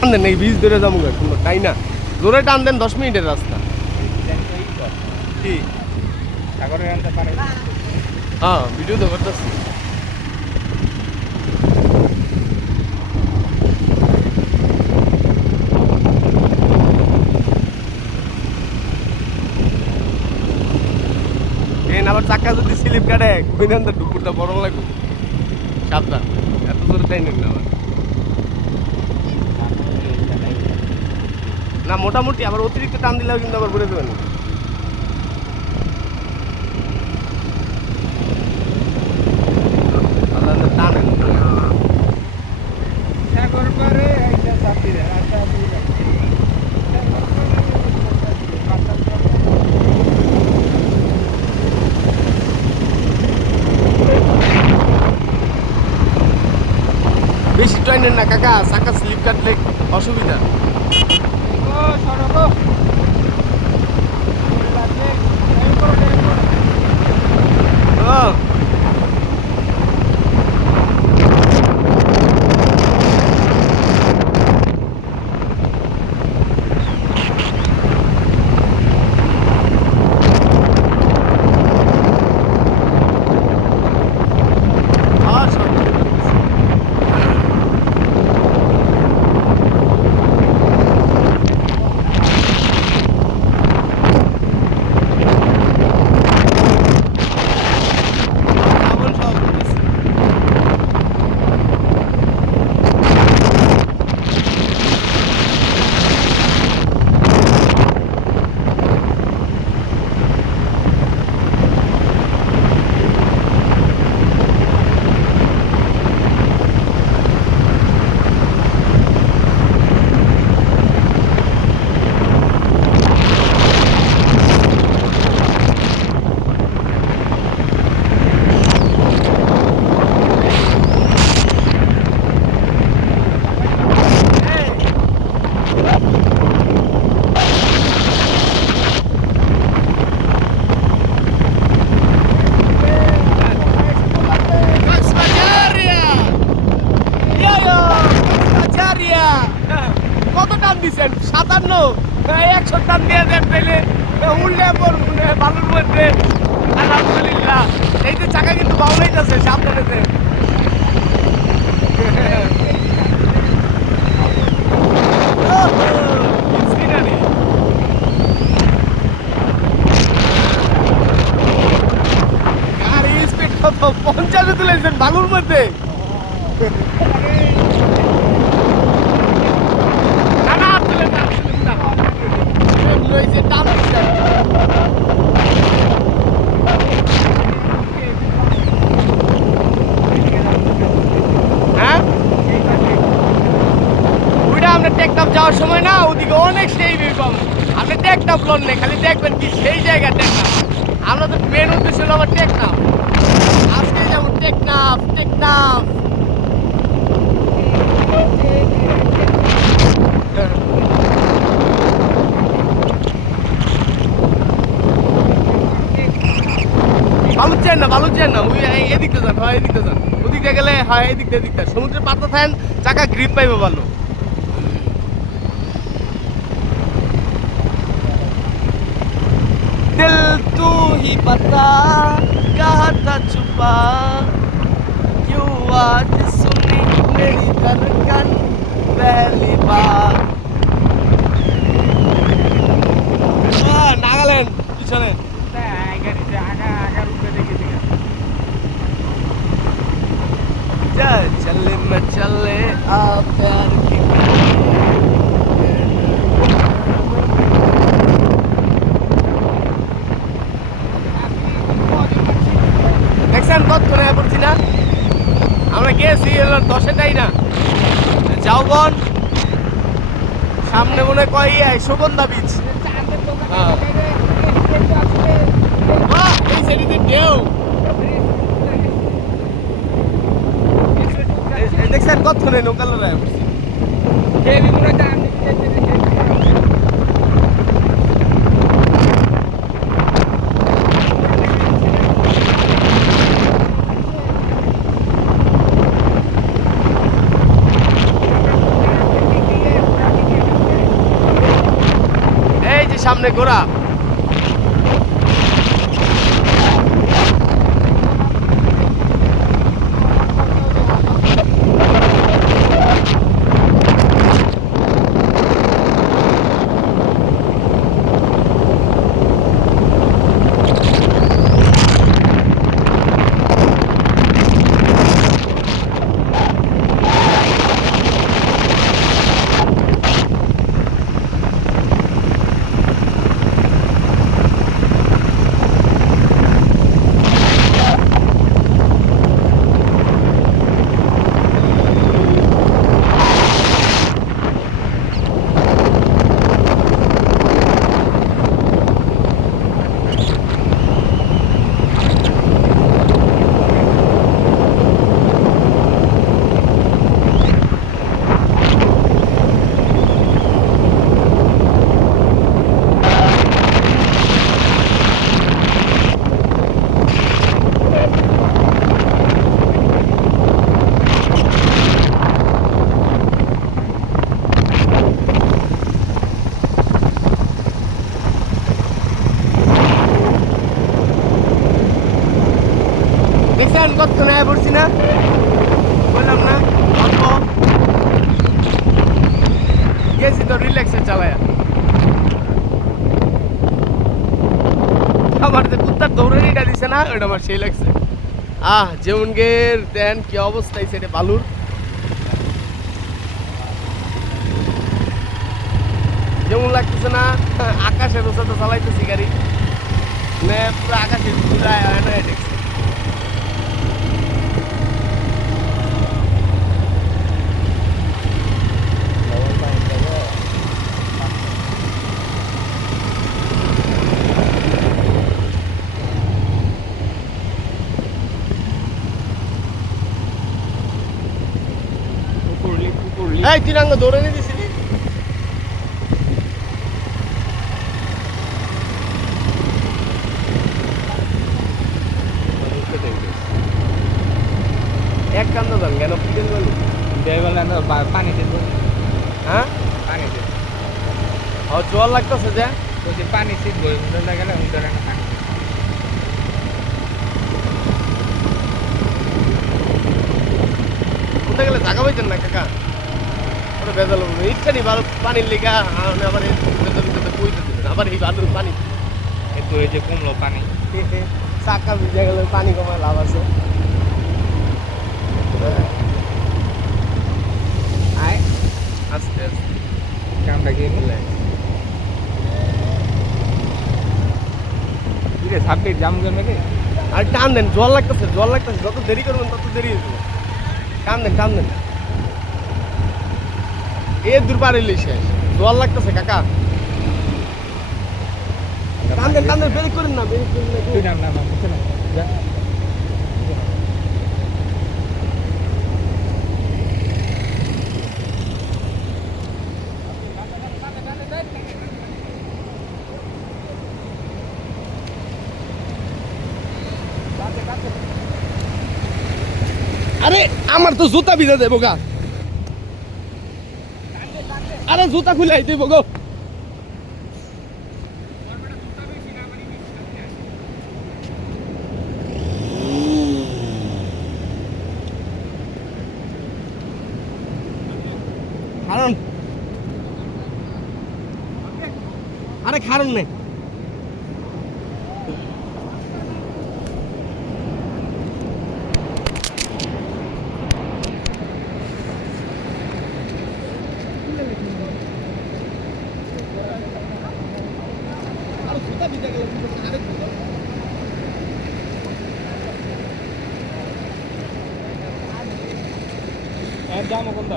টান দেন বীজ ধরে যাব সুন্দর, তাই না? জোরে টান দেন, দশ মিনিটের রাস্তা। হ্যাঁ ভিডিও তো করতেছি। আবার চাক্কা যদি স্লিপ কাটে কইনান তো ডুকুরটা বড় লাগবে। সাবধান, এত জোরে তাই নেন না আবার। না মোটামুটি আবার অতিরিক্ত টান দিলেও কিন্তু আবার ঘুরে দেবেন। বেশি ট্রেনের না কাকা চাকা স্লিপ কাটলে অসুবিধা। ও সরব লাগবে এই করো এই করো হ্যাঁ হ্যাঁ, সব ঠিক আছে। এমন সব আছে। কক্সবাজারিয়া ইয়া ইয়া কক্সবাজারিয়া কত টান দিছেন সাতান্ন একশো টান দিয়ে দেন পেলে। উল্লে পড়ব বালুর মধ্যে। আলহামদুলিল্লাহ। এই যে চাকা কিন্তু বাউলাইতেছে সাবধানে দেন সিনারি গাড়ি স্পিড কত পঞ্চাশে তুলেছেন বালুর মধ্যে না না আর তুলেন না আর তুলেন না এই যে টান দিচ্ছেন। হ্যাঁ ওইটা আপনার টেকনাফ যাওয়ার সময় না ওদিকে অনেক সেই ভিড় পাবো টেকনাফ লোন নেই, খালি দেখবেন কি সেই জায়গা টেকনাফ আমরা তো মেন উদ্দেশ্য হলো আমার আজকে টেকনাফ টেকনাফ না বালুচেন না, ওই এদিকটা যান, হয় এদিকটা যান। ওদিকটা গেলে হয় এদিকটা এদিকটা। সমুদ্রের পাতা থাকেন, চাকা গ্রিপ পাইবে ভালো तू ही बता कहा था छुपा। क्यों आज सुनी मेरी धड़कन যাও বন সামনে মনে কয় সুগন্ধা বীজ এই সাইডে ঢেউ। দেখছেন কত করে নৌকা লড়াই সামনে ঘোরা দেখছেন কত নেয় পড়ছি না। বললাম না, অল্প। গেছি তো রিল্যাক্সে চালায়। আমার যে কুত্তার দৌড়ানিটা দিছে না ওটা আমার সেই লাগছে। আহ, যেমন গের দেন কি অবস্থায় সেটা বালুর। যেমন লাগতেছে না আকাশের ওসাতে চালাইতেছি গাড়ি। মানে পুরো আকাশের আয়নায় দেখছি। এই তুই নাঙ্গ দৌড়ে নিয়ে দিছিলি এক কান্দ দেন কেন পিটেন বলি দেবেলা না পানি দিত হ্যাঁ? পানি দিত ও জল লাগতেছে যে? যদি পানি শীত বই উঠে লাগালে উঠে না পানি কোথায় গেলে জাগা পাইতেন না কাকা? হবে। ইচ্ছা নেই ভালো পানির লিগা আবার আবার এই বালুর পানি। একটু এই যে কমলো পানি। চাকা ভিজে গেলে পানি কমায় লাভ আছে। আয়। আস্তে আস্তে। কামটা গিয়ে নিলে কিরে ছাব্বিশ জাম গেল কি আর টান দেন জল লাগতেছে জল লাগতেছে যত দেরি করবেন তত দেরি হইবে টান দেন টান দেন। এ দূর পার হইলে শেষ। জল লাগতেছে কাকা। বেরিক করেন বেরিক করেন না আরে আমার তো জুতা ভিজা দেবো গা আরে জুতা খুলে আইতে গো। আরে খারণ নেই ಮುಕುಂದ